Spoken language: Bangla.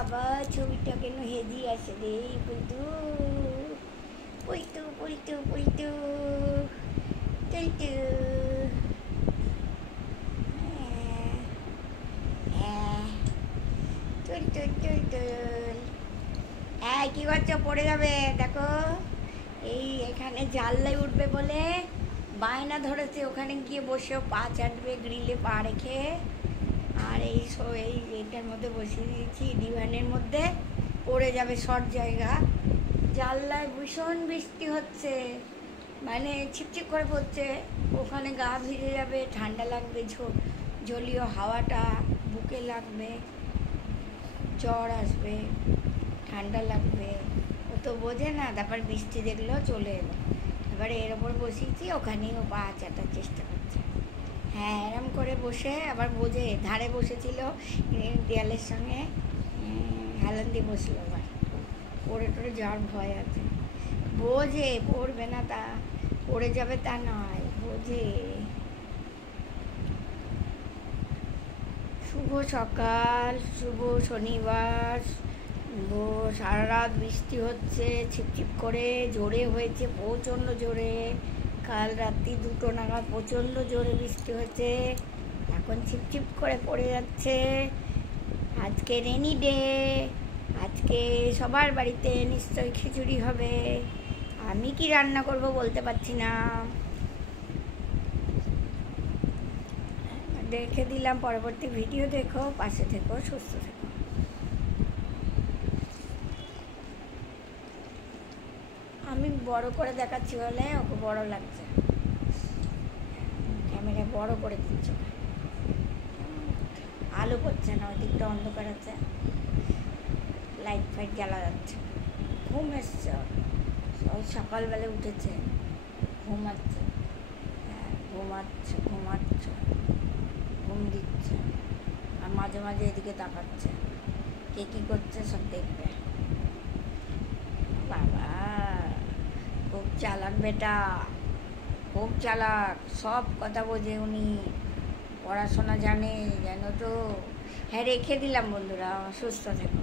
বাবা ছবিটা কেন হেজি আছে রে পল্টু পল্টু পল্টু পল্টু টল্টু টুল টুল টুল টুল। হ্যাঁ কী করছো? পড়ে যাবে দেখো। এই এখানে জানলায় উঠবে বলে বায়না ধরেছে, ওখানে গিয়ে বসেও পা চাটবে গ্রিলে পা রেখে। আর এইটার মধ্যে বসিয়ে দিয়েছি ডিভানের মধ্যে, পড়ে যাবে শর্ট জায়গা। জানলায় ভীষণ বৃষ্টি হচ্ছে, মানে ছিপছিপ করে পড়ছে, ওখানে গা ভিজে যাবে, ঠান্ডা লাগবে, জলীয় হাওয়াটা বুকে লাগবে, জ্বর আসবে, ঠান্ডা লাগবে। ও তো বোঝে না, তারপর বৃষ্টি দেখলো চলে এলো। এবারে এর ওপর বসিয়েছি, ওখানেই ও পা চাটার চেষ্টা করছে। হ্যাঁ এরম করে বসে আবার বোঝে, ধারে বসেছিল দেয়ালের সঙ্গে হেলান দিয়ে বসলো, আবার পড়ে টড়ে যাওয়ার ভয় আছে। বোঝে পড়বে না, তা পড়ে যাবে তা নয়, বোঝে। শুভ সকাল, শুভ শনিবার। সারা রাত বৃষ্টি হচ্ছে ছিপছিপ করে, জোরে হয়েছে প্রচণ্ড জোরে। কাল রাত্রি 2টো নাগাদ প্রচণ্ড জোরে বৃষ্টি হয়েছে, এখন ছিপছিপ করে পড়ে যাচ্ছে। আজকে রেনি ডে, আজকে সবার বাড়িতে নিশ্চয়ই খিচুড়ি হবে। আমি কি রান্না করব বলতে পারছি না, দেখে দিলাম। পরবর্তী ভিডিও দেখো, পাশে থেকো, সুস্থ থেকো। আমি বড় করে দেখাচ্ছি বলে ওকে বড় লাগছে, ক্যামেরা বড় করে দিচ্ছ। আলো পড়ছে না, ওদিকটা অন্ধকার আছে, লাইট ফাইট জ্বালা যাচ্ছে। ঘুম এসছে, ওই সকালবেলা উঠেছে, ঘুমাচ্ছে। হ্যাঁ ঘুমাচ্ছে, ঘুম দিচ্ছে, আর মাঝে মাঝে এদিকে তাকাচ্ছে, কে কী করছে সব দেখবে। বাবা খুব চালাক বেটা, খুব চালাক, সব কথা বোঝে উনি, পড়াশোনা জানে, জানো তো। হ্যাঁ রেখে দিলাম বন্ধুরা, সুস্থ থেকো।